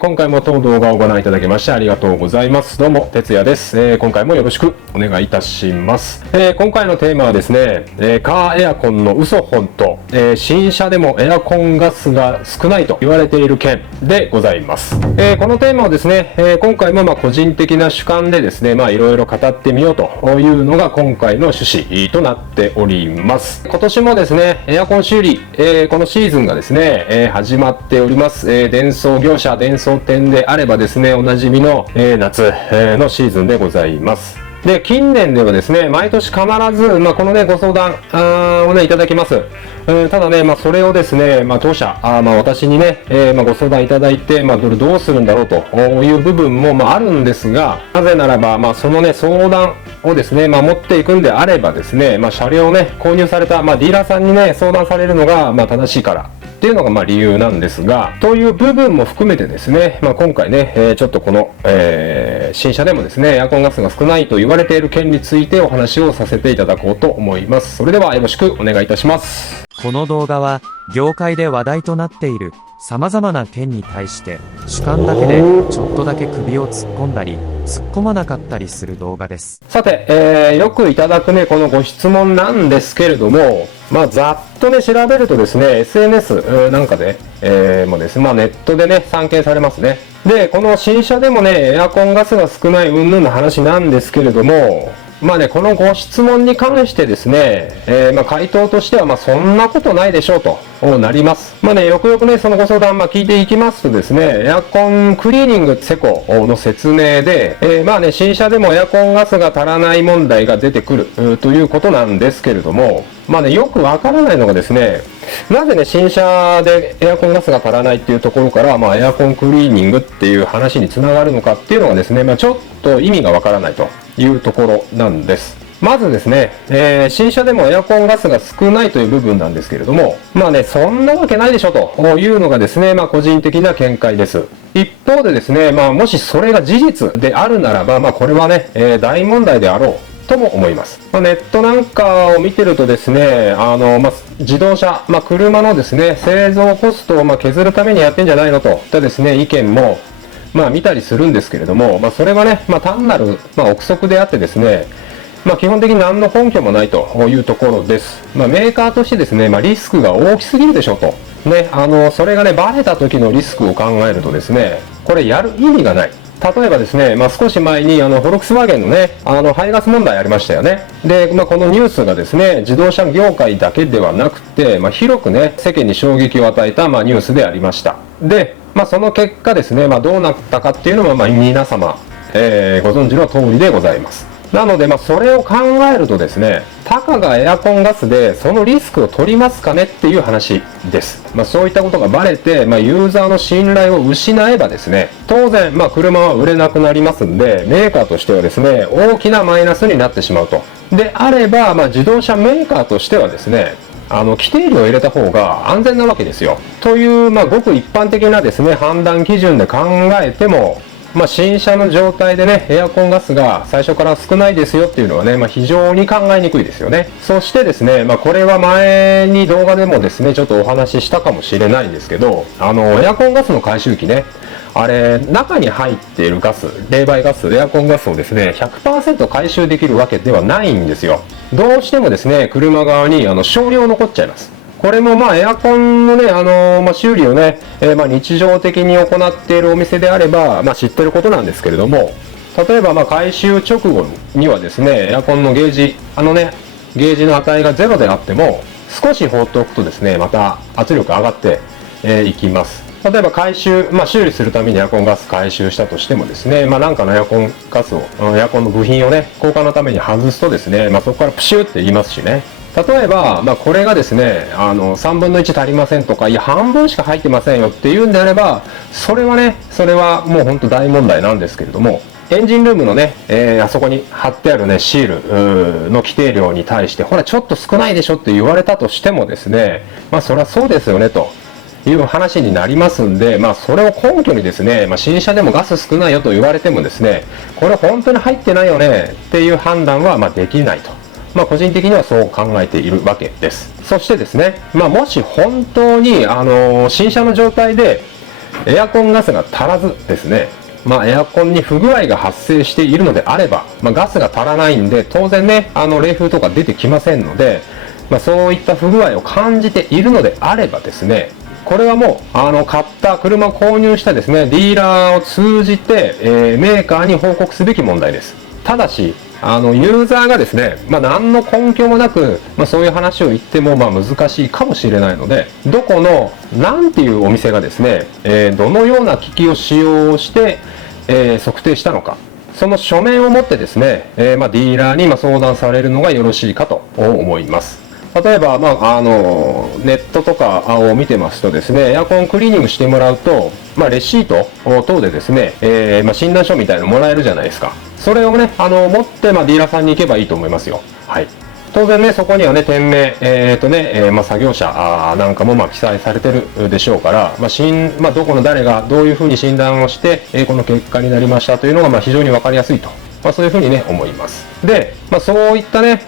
今回も当動画をご覧いただきましてありがとうございます。どうも、哲也です。今回もよろしくお願いいたします。今回のテーマはですね、カーエアコンの嘘本と、新車でもエアコンガスが少ないと言われている件でございます。このテーマをですね、今回も個人的な主観でですね、いろいろ語ってみようというのが今回の趣旨となっております。今年もですね、エアコン修理、このシーズンがですね、始まっております。電装業者、電装店であればですね、おなじみの、夏、のシーズンでございます。で、近年ではですね、毎年必ず、このね、ご相談をね、いただきます。ただね、それをですね、当社、私にね、ご相談いただいて、どうするんだろうという部分も、あるんですが、なぜならば、そのね、相談をですね、持っていくんであればですね、車両をね、購入された、ディーラーさんにね、相談されるのが、正しいから。っていうのが理由なんですが、という部分も含めてですね、今回ね、ちょっとこの、新車でもですね、エアコンガスが少ないと言われている件についてお話をさせていただこうと思います。それではよろしくお願いいたします。この動画は、業界で話題となっている様々な件に対して、主観だけでちょっとだけ首を突っ込んだり、突っ込まなかったりする動画です。さて、よくいただくね、このご質問なんですけれども、ざっとね、調べるとですね、SNS なんかで、もですね、ネットでね、散見されますね。で、この新車でもね、エアコンガスが少ない云々の話なんですけれども、このご質問に関してですね、回答としては、そんなことないでしょうとなります。よくよくね、そのご相談、聞いていきますとですね、エアコンクリーニング施工の説明で、新車でもエアコンガスが足らない問題が出てくるということなんですけれども、よくわからないのがですね、なぜね、新車でエアコンガスが足らないっていうところから、エアコンクリーニングっていう話につながるのかっていうのがですね、ちょっと意味がわからないというところなんです。まずですね、新車でもエアコンガスが少ないという部分なんですけれども、そんなわけないでしょというのがですね、個人的な見解です。一方でですね、もしそれが事実であるならば、これはね、大問題であろうとも思います。ネットなんかを見てるとですね、自動車、車のですね、製造コストを削るためにやってんじゃないのといったですね、意見も見たりするんですけれども、それはね、単なる憶測であってですね、基本的に何の根拠もないというところです。メーカーとしてですね、リスクが大きすぎるでしょうと。ね、それがね、バレた時のリスクを考えるとですね、これやる意味がない。例えばですね、少し前にフォルクスワーゲンのね、排ガス問題ありましたよね。で、このニュースがですね、自動車業界だけではなくて、広くね、世間に衝撃を与えた、ニュースでありました。で、その結果ですね、どうなったかっていうのも、皆様、ご存知の通りでございます。なので、それを考えるとですね、たかがエアコンガスでそのリスクを取りますかねっていう話です。そういったことがバレて、ユーザーの信頼を失えばですね、当然、車は売れなくなりますんで、メーカーとしてはですね、大きなマイナスになってしまうと。であれば、自動車メーカーとしてはですね、規定量を入れた方が安全なわけですよ。という、ごく一般的なですね、判断基準で考えても、新車の状態でね、エアコンガスが最初から少ないですよっていうのはね、非常に考えにくいですよね。そしてですね、これは前に動画でもですね、ちょっとお話ししたかもしれないんですけど、エアコンガスの回収機ね、あれ、中に入っているガス、冷媒ガス、エアコンガスをですね、100% 回収できるわけではないんですよ。どうしてもですね、車側に少量残っちゃいます。これもエアコンのね、修理をね、日常的に行っているお店であれば、知ってることなんですけれども、例えば回収直後にはですね、エアコンのゲージ、ゲージの値がゼロであっても、少し放っておくとですね、また圧力上がっていきます。例えば回収、修理するためにエアコンガス回収したとしてもですね、なんかのエアコンガスを、エアコンの部品をね、交換のために外すとですね、そこからプシューって言いますしね。例えば、これがですね、3分の1足りませんとか、いや、半分しか入ってませんよっていうんであれば、それはもう本当大問題なんですけれども、エンジンルームのね、あそこに貼ってあるね、シールの規定量に対して、ほら、ちょっと少ないでしょって言われたとしてもですね、そりゃそうですよね、という話になりますんで、それを根拠にですね、新車でもガス少ないよと言われてもですね、これ本当に入ってないよねっていう判断はできないと。個人的にはそう考えているわけです。そしてですね、もし本当に新車の状態でエアコンガスが足らずですね、エアコンに不具合が発生しているのであれば、ガスが足らないんで、当然ね、冷風とか出てきませんので、そういった不具合を感じているのであればですね、これはもう、買った車を購入したですね、ディーラーを通じて、メーカーに報告すべき問題です。ただし、ユーザーがですね、何の根拠もなく、そういう話を言っても、難しいかもしれないので、どこの、なんていうお店がですね、どのような機器を使用して、測定したのか、その書面を持ってですね、ディーラーに相談されるのがよろしいかと思います。例えば、ネットとかを見てますとですね、エアコンクリーニングしてもらうと、レシート等でですね、診断書みたいなのもらえるじゃないですか。それをね、持って、ディーラーさんに行けばいいと思いますよ。はい。当然ね、そこにはね、店名、作業者なんかも記載されてるでしょうから、どこの誰がどういうふうに診断をして、この結果になりましたというのが、非常にわかりやすいと。そういうふうにね、思います。で、そういったね、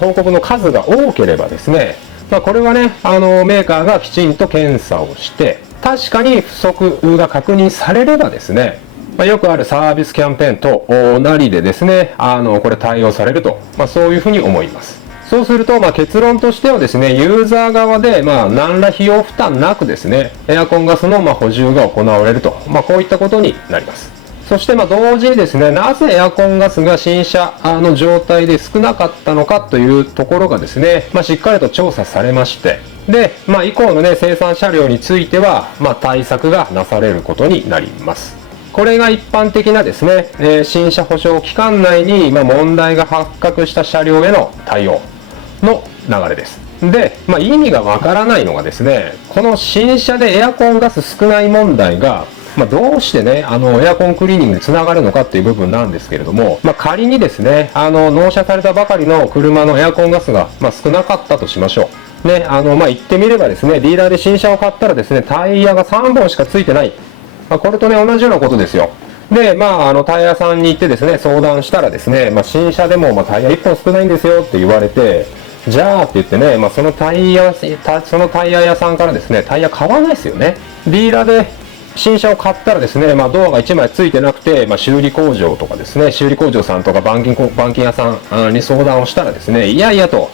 報告の数が多ければですね、これはね、メーカーがきちんと検査をして、確かに不足が確認されればですね、よくあるサービスキャンペーンとなりでですね、これ対応されると、そういうふうに思います。そうすると、結論としてはですね、ユーザー側で、何ら費用負担なくですね、エアコンガスの補充が行われると、こういったことになります。そして同時にですね、なぜエアコンガスが新車の状態で少なかったのかというところがですね、しっかりと調査されまして、で、以降のね、生産車両については、対策がなされることになります。これが一般的なですね、新車保証期間内に問題が発覚した車両への対応の流れです。で、意味がわからないのがですね、この新車でエアコンガス少ない問題がどうしてね、エアコンクリーニングにつながるのかっていう部分なんですけれども、仮にですね、納車されたばかりの車のエアコンガスが、少なかったとしましょう。ね、言ってみればですね、ディーラーで新車を買ったらですね、タイヤが3本しかついてない。これとね、同じようなことですよ。で、タイヤさんに行ってですね、相談したらですね、新車でも、タイヤ1本少ないんですよって言われて、じゃあって言ってね、そのタイヤ屋さんからですね、タイヤ買わないですよね。ディーラーで新車を買ったらですね、ドアが1枚ついてなくて、修理工場とかですね、修理工場さんとか板金屋さんに相談をしたらですね、いやいやと、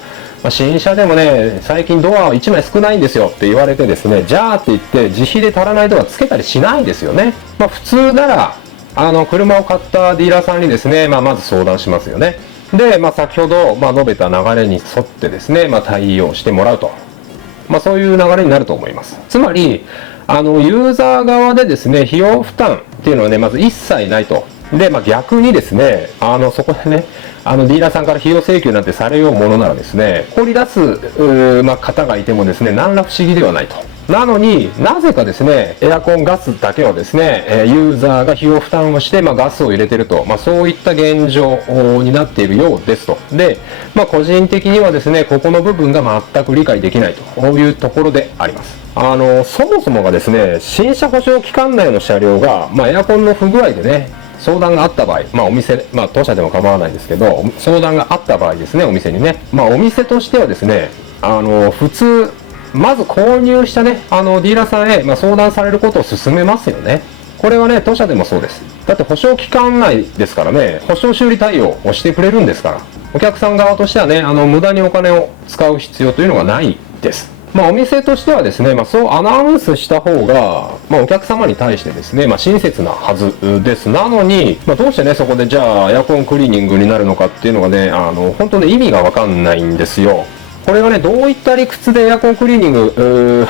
新車でもね、最近ドア1枚少ないんですよって言われてですね、じゃあって言って自費で足らないドアつけたりしないですよね。普通なら、車を買ったディーラーさんにですね、まず相談しますよね。で、先ほど、述べた流れに沿ってですね、対応してもらうと。そういう流れになると思います。つまり、ユーザー側でですね、費用負担っていうのはね、まず一切ないと。で、逆にですね、そこでね、ディーラーさんから費用請求なんてされようものならですね、掘り出す、方がいてもですね、何ら不思議ではないと。なのになぜかですね、エアコンガスだけはですね、ユーザーが費用負担をして、ガスを入れてると、そういった現状になっているようですと。で、個人的にはですね、ここの部分が全く理解できないというところであります。そもそもがですね、新車保証期間内の車両が、エアコンの不具合でね、相談があった場合、お店、当社でも構わないですけど、相談があった場合ですね、お店にね、お店としてはですね、普通、まず購入したね、ディーラーさんへ、相談されることを勧めますよね。これはね、当社でもそうです。だって保証期間内ですからね、保証修理対応をしてくれるんですから、お客さん側としてはね、無駄にお金を使う必要というのがないです。お店としてはですね、そうアナウンスした方が、お客様に対してですね、親切なはずです。なのに、どうしてね、そこでじゃあエアコンクリーニングになるのかっていうのがね、本当に意味がわかんないんですよ。これがね、どういった理屈でエアコンクリーニング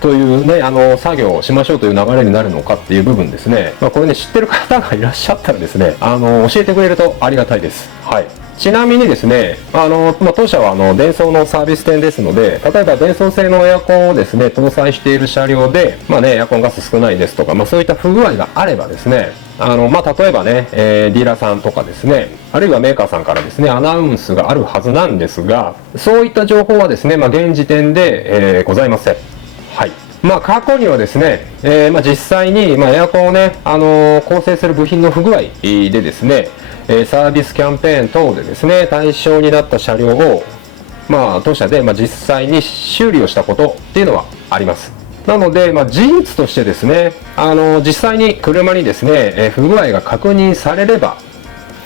というね、作業をしましょうという流れになるのかっていう部分ですね。これね、知ってる方がいらっしゃったらですね、教えてくれるとありがたいです。はい。ちなみにですね、当社は電装のサービス店ですので、例えば電装製のエアコンをですね、搭載している車両で、エアコンガス少ないですとか、そういった不具合があればですね、例えばね、ディーラーさんとかですね、あるいはメーカーさんからですね、アナウンスがあるはずなんですが、そういった情報はですね、現時点で、ございません。はい。過去にはですね、実際に、エアコンをね、構成する部品の不具合でですね、サービスキャンペーン等でですね、対象になった車両を、当社で、実際に修理をしたことっていうのはあります。なので、事実としてですね、実際に車にですね、不具合が確認されれば、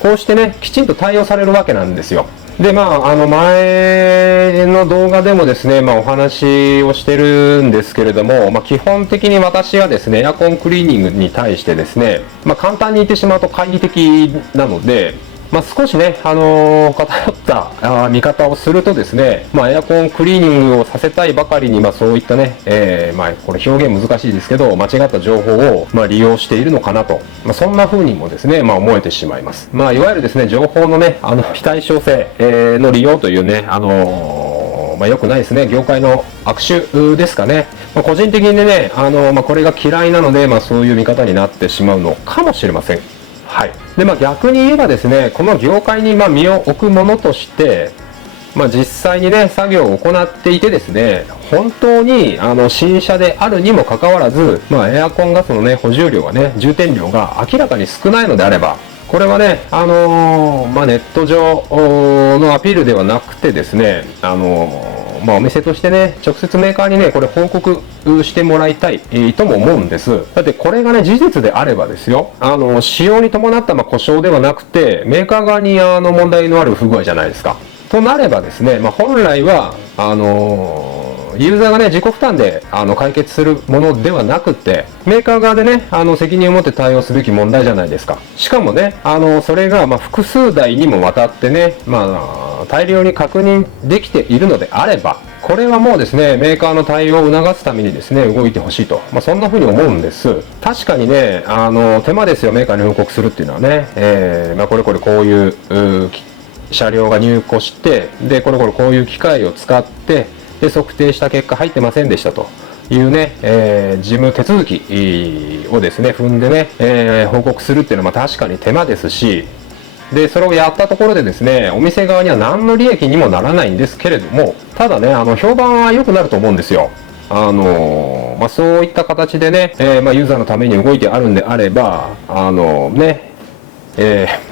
こうしてね、きちんと対応されるわけなんですよ。で、前の動画でもですね、お話をしてるんですけれども、基本的に私はですね、エアコンクリーニングに対してですね、簡単に言ってしまうと懐疑的なので、少しね、偏った見方をするとですね、エアコンクリーニングをさせたいばかりに、そういったね、これ表現難しいですけど、間違った情報を、利用しているのかなと、そんな風にもですね、思えてしまいます。いわゆるですね、情報のね、非対称性、の利用というね、良くないですね。業界の悪手ですかね。個人的にね、これが嫌いなので、そういう見方になってしまうのかもしれません。はい。で、逆に言えばですね、この業界に身を置くものとして、実際にね、作業を行っていてですね、本当に新車であるにもかかわらず、エアコンガスのね、補充量がね、充填量が明らかに少ないのであれば、これはね、ネット上のアピールではなくてですね、お店としてね、直接メーカーにね、これ報告してもらいたい、とも思うんです。だってこれがね、事実であればですよ、使用に伴った故障ではなくて、メーカー側に問題のある不具合じゃないですか。となればですね、本来は、ユーザーがね、自己負担で解決するものではなくて、メーカー側でね、責任を持って対応すべき問題じゃないですか。しかもね、それが複数台にもわたってね、大量に確認できているのであれば、これはもうですね、メーカーの対応を促すためにですね、動いてほしいと。そんな風に思うんです。確かにね、手間ですよ、メーカーに報告するっていうのはね。これこういう、車両が入庫して、で、こういう機械を使って、で、測定した結果入ってませんでしたというね、事務手続きをですね、踏んでね、報告するっていうのは確かに手間ですし、で、それをやったところでですね、お店側には何の利益にもならないんですけれども、ただね、評判は良くなると思うんですよ。そういった形でね、ユーザーのために動いてあるんであれば、な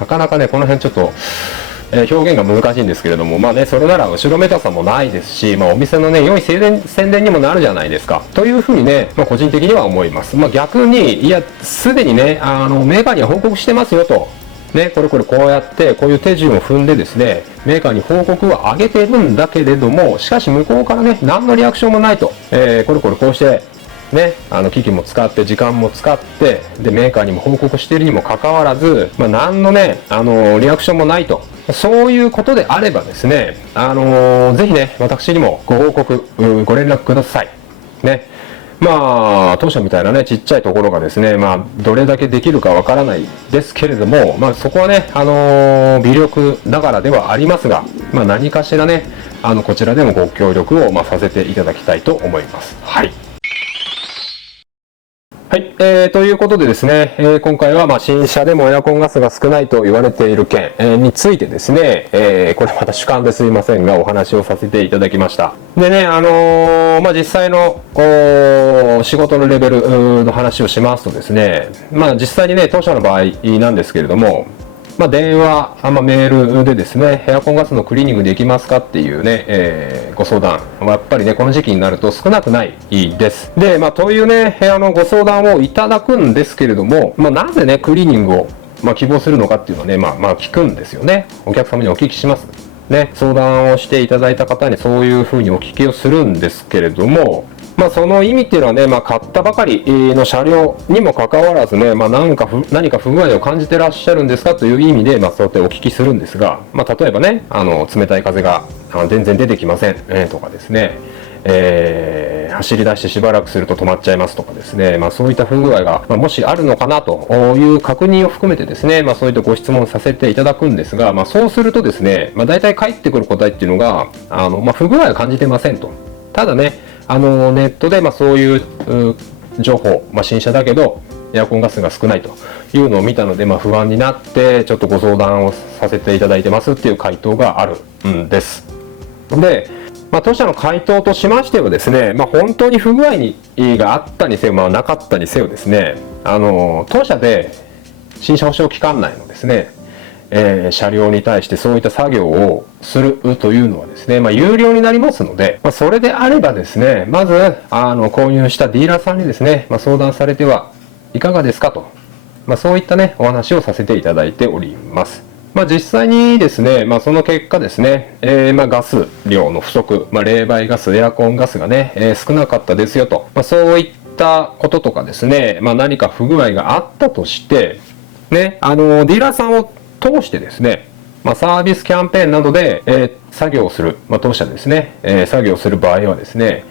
かなかね、この辺ちょっと、表現が難しいんですけれども、それなら後ろめたさもないですし、お店のね、良い宣伝にもなるじゃないですか。というふうにね、個人的には思います。逆に、いや、すでにね、メーカーには報告してますよと。ね、こうやって、こういう手順を踏んでですね、メーカーに報告を上げてるんだけれども、しかし向こうからね、何のリアクションもないと。こうして、ね、機器も使って時間も使ってでメーカーにも報告しているにもかかわらず、何のねリアクションもないと、そういうことであればですね、ぜひね私にもご報告ご連絡くださいね。当社みたいなねちっちゃいところがですね、どれだけできるかわからないですけれども、そこはね微力ながらではありますが、何かしらねこちらでもご協力をさせていただきたいと思います。はい。はい、ということでですね、今回は新車でもエアコンガスが少ないと言われている件、についてですね、これまた主観ですいませんがお話をさせていただきました。でね、実際の仕事のレベルの話をしますとですね、実際にね当社の場合なんですけれども、電話、メールでですね、エアコンガスのクリーニングできますかっていうね、ご相談はやっぱりね、この時期になると少なくないです。で、というね、ご相談をいただくんですけれども、なぜね、クリーニングを、希望するのかっていうのはね、聞くんですよね。お客様にお聞きします。ね、相談をしていただいた方にそういうふうにお聞きをするんですけれども、その意味っていうのはね、買ったばかりの車両にもかかわらずね、何か不具合を感じてらっしゃるんですかという意味で、そうやってお聞きするんですが、例えばね、冷たい風が全然出てきません、とかですね、走り出してしばらくすると止まっちゃいますとかですね、そういった不具合が、もしあるのかなという確認を含めてですね、そういったご質問させていただくんですが、そうするとですね、大体返ってくる答えっていうのが、不具合は感じてませんと。ただね、ネットでそういう情報、新車だけどエアコンガスが少ないというのを見たので、不安になってちょっとご相談をさせていただいてますっていう回答があるんです。で、当社の回答としましてはですね、本当に不具合があったにせよ、なかったにせよですね、当社で新車保証期間内のですね、車両に対してそういった作業をするというのはですね、有料になりますので、それであればですね、まず、購入したディーラーさんにですね、相談されてはいかがですかと、そういったね、お話をさせていただいております。実際にですね、その結果ですね、ガス量の不足、冷媒ガス、エアコンガスがね、少なかったですよと、そういったこととかですね、何か不具合があったとして、ね、ディーラーさんを通してですね、サービスキャンペーンなどで、作業をする、当社ですね、作業する場合はですね、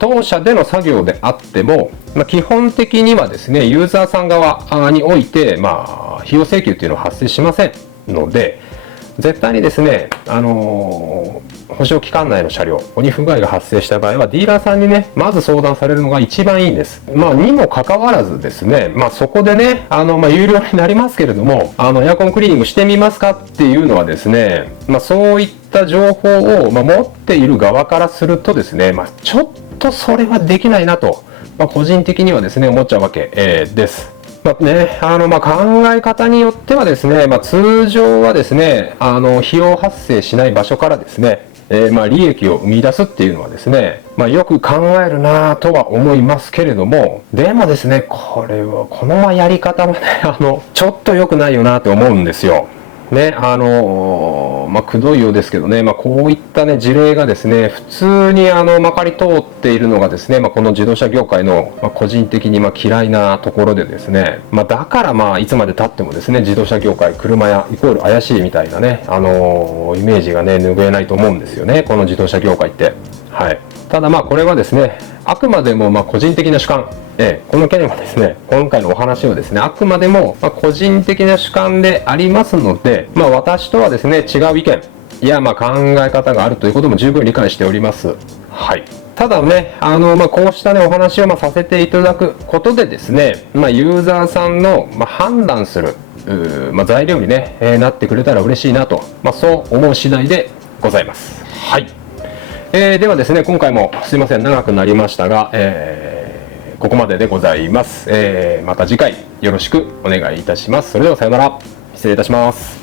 当社での作業であっても、基本的にはですね、ユーザーさん側において、費用請求というのは発生しませんので、絶対にですね、保証期間内の車両に不具合が発生した場合はディーラーさんにね、まず相談されるのが一番いいんです。にもかかわらずですね、そこでね、有料になりますけれども、エアコンクリーニングしてみますかっていうのはですね、そういった情報を、持っている側からするとですね、ちょっとそれはできないなと、個人的にはですね、思っちゃうわけ、です。考え方によってはですね、通常はですね、費用発生しない場所からですね、利益を生み出すっていうのはですね、よく考えるなぁとは思いますけれども、でもですね、このやり方はね、ちょっと良くないよなって思うんですよ。ね、くどいようですけどね、こういったね、事例がですね、普通にまかり通っているのがですね、この自動車業界の、個人的に嫌いなところでですね、だからいつまで経ってもですね、自動車業界、車屋イコール怪しいみたいなね、イメージがね、拭えないと思うんですよね、この自動車業界って。はい。ただこれはですね、あくまでも個人的な主観、この件はですね、今回のお話をですね、あくまでも個人的な主観でありますので、私とはですね、違う意見や考え方があるということも十分理解しております。はい。ただね、こうしたね、お話をさせていただくことでですね、ユーザーさんの判断する材料にね、なってくれたら嬉しいなと、そう思う次第でございます。はい。ではですね、今回もすいません、長くなりましたが、ここまででございます。また次回よろしくお願いいたします。それではさようなら。失礼いたします。